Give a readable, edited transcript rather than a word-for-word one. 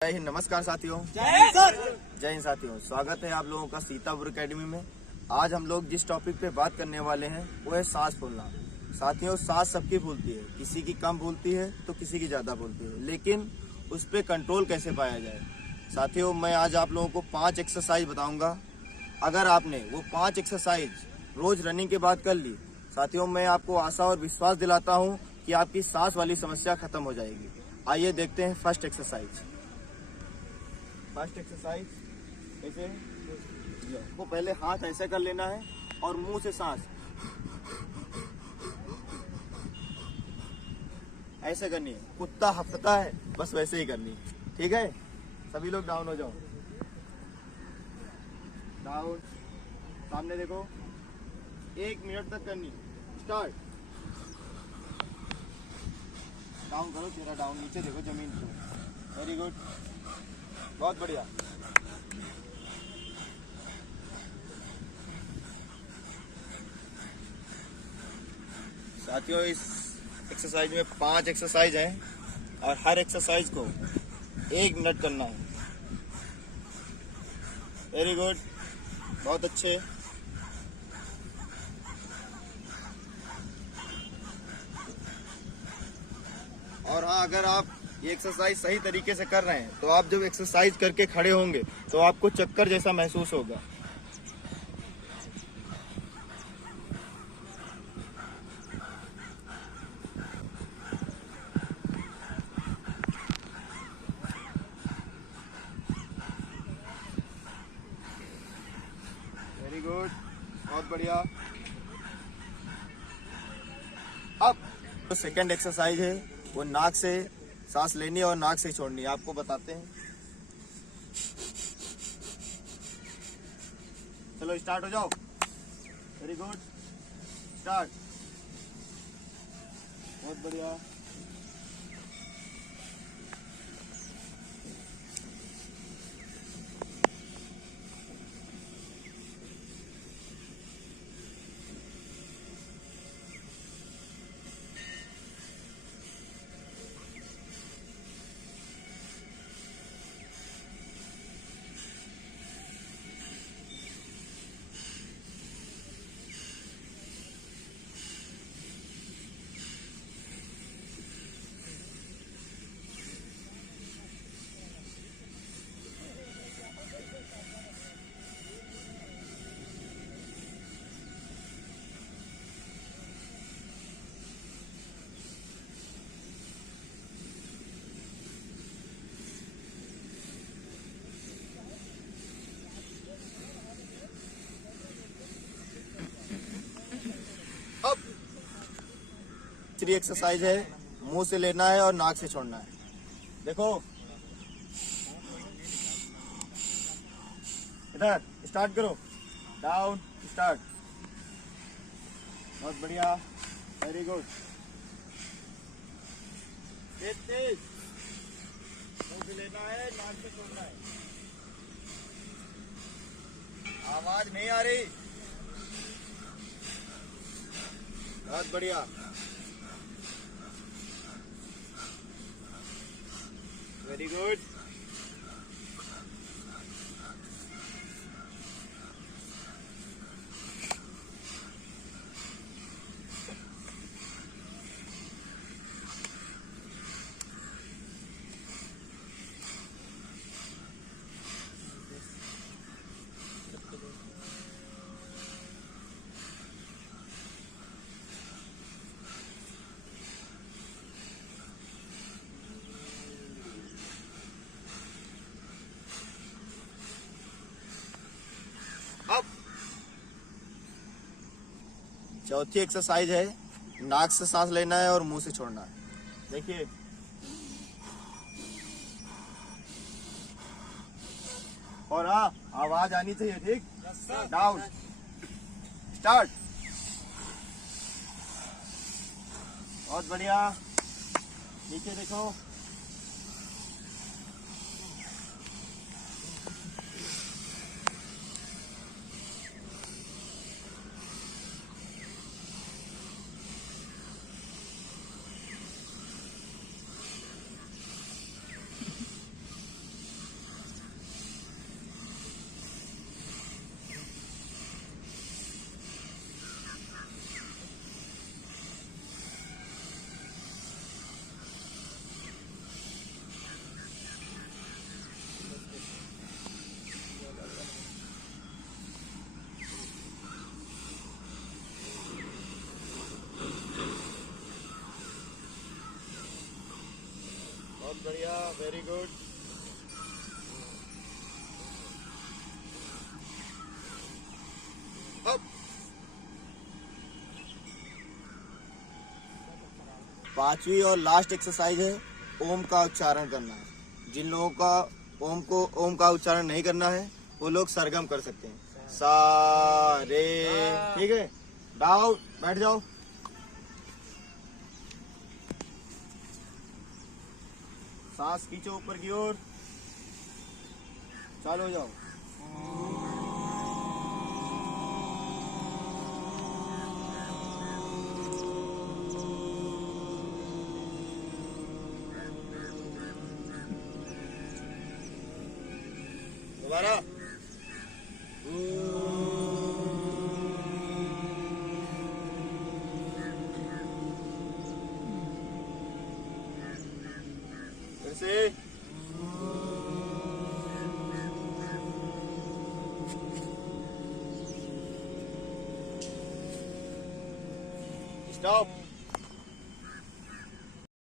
जय हिंद। नमस्कार साथियों। जय हिंद साथियों, स्वागत है आप लोगों का सीतापुर एकेडमी में। आज हम लोग जिस टॉपिक पे बात करने वाले हैं वो है सांस फूलना। साथियों, सांस सबकी फूलती है, किसी की कम फूलती है तो किसी की ज़्यादा फूलती है, लेकिन उस पर कंट्रोल कैसे पाया जाए। साथियों, मैं आज आप लोगों को 5 एक्सरसाइज बताऊँगा। अगर आपने वो 5 एक्सरसाइज रोज़ रनिंग के बाद कर ली, साथियों मैं आपको आशा और विश्वास दिलाता हूँ कि आपकी सांस वाली समस्या खत्म हो जाएगी। आइए देखते हैं फर्स्ट एक्सरसाइज। फर्स्ट एक्सरसाइज ऐसे को पहले हाथ ऐसे कर लेना है और मुंह से सांस ऐसे करनी है। कुत्ता हफ्ता है, बस वैसे ही करनी है। ठीक है, सभी लोग डाउन हो जाओ। डाउन, सामने देखो। 1 मिनट तक करनी। स्टार्ट। डाउन करो, तेरा डाउन, नीचे देखो जमीन पे। वेरी गुड, बहुत बढ़िया। साथियों, इस एक्सरसाइज में 5 एक्सरसाइज हैं और हर एक्सरसाइज को 1 मिनट करना है। वेरी गुड, बहुत अच्छे। और हाँ, अगर आप ये एक्सरसाइज सही तरीके से कर रहे हैं तो आप जब एक्सरसाइज करके खड़े होंगे तो आपको चक्कर जैसा महसूस होगा। वेरी गुड, बहुत बढ़िया। अब जो सेकंड एक्सरसाइज है वो नाक से सांस लेनी है और नाक से छोड़नी है। आपको बताते हैं। चलो स्टार्ट हो जाओ। Very good, start. बहुत बढ़िया। अब तीसरी एक्सरसाइज है, मुंह से लेना है और नाक से छोड़ना है। देखो इधर, स्टार्ट करो। Down, start. बहुत बढ़िया, वेरी गुड। तेज तेज, मुंह से लेना है, नाक से छोड़ना है। आवाज नहीं आ रही। बहुत बढ़िया, वेरी गुड। अब चौथी एक्सरसाइज है, नाक से सांस लेना है और मुंह से छोड़ना है। देखिए, और हाँ, आवाज आनी चाहिए। ठीक, डाउन, स्टार्ट। बहुत बढ़िया, नीचे देखो। बढ़िया, वेरी गुड। पांचवी और लास्ट एक्सरसाइज है ओम का उच्चारण करना है। जिन लोगों का ओम का उच्चारण नहीं करना है वो लोग सरगम कर सकते हैं। सा रे, ठीक है। डाउन, बैठ जाओ। सांस खींचो ऊपर की ओर, चालू हो जाओ। दोबारा। फिर से। स्टॉप।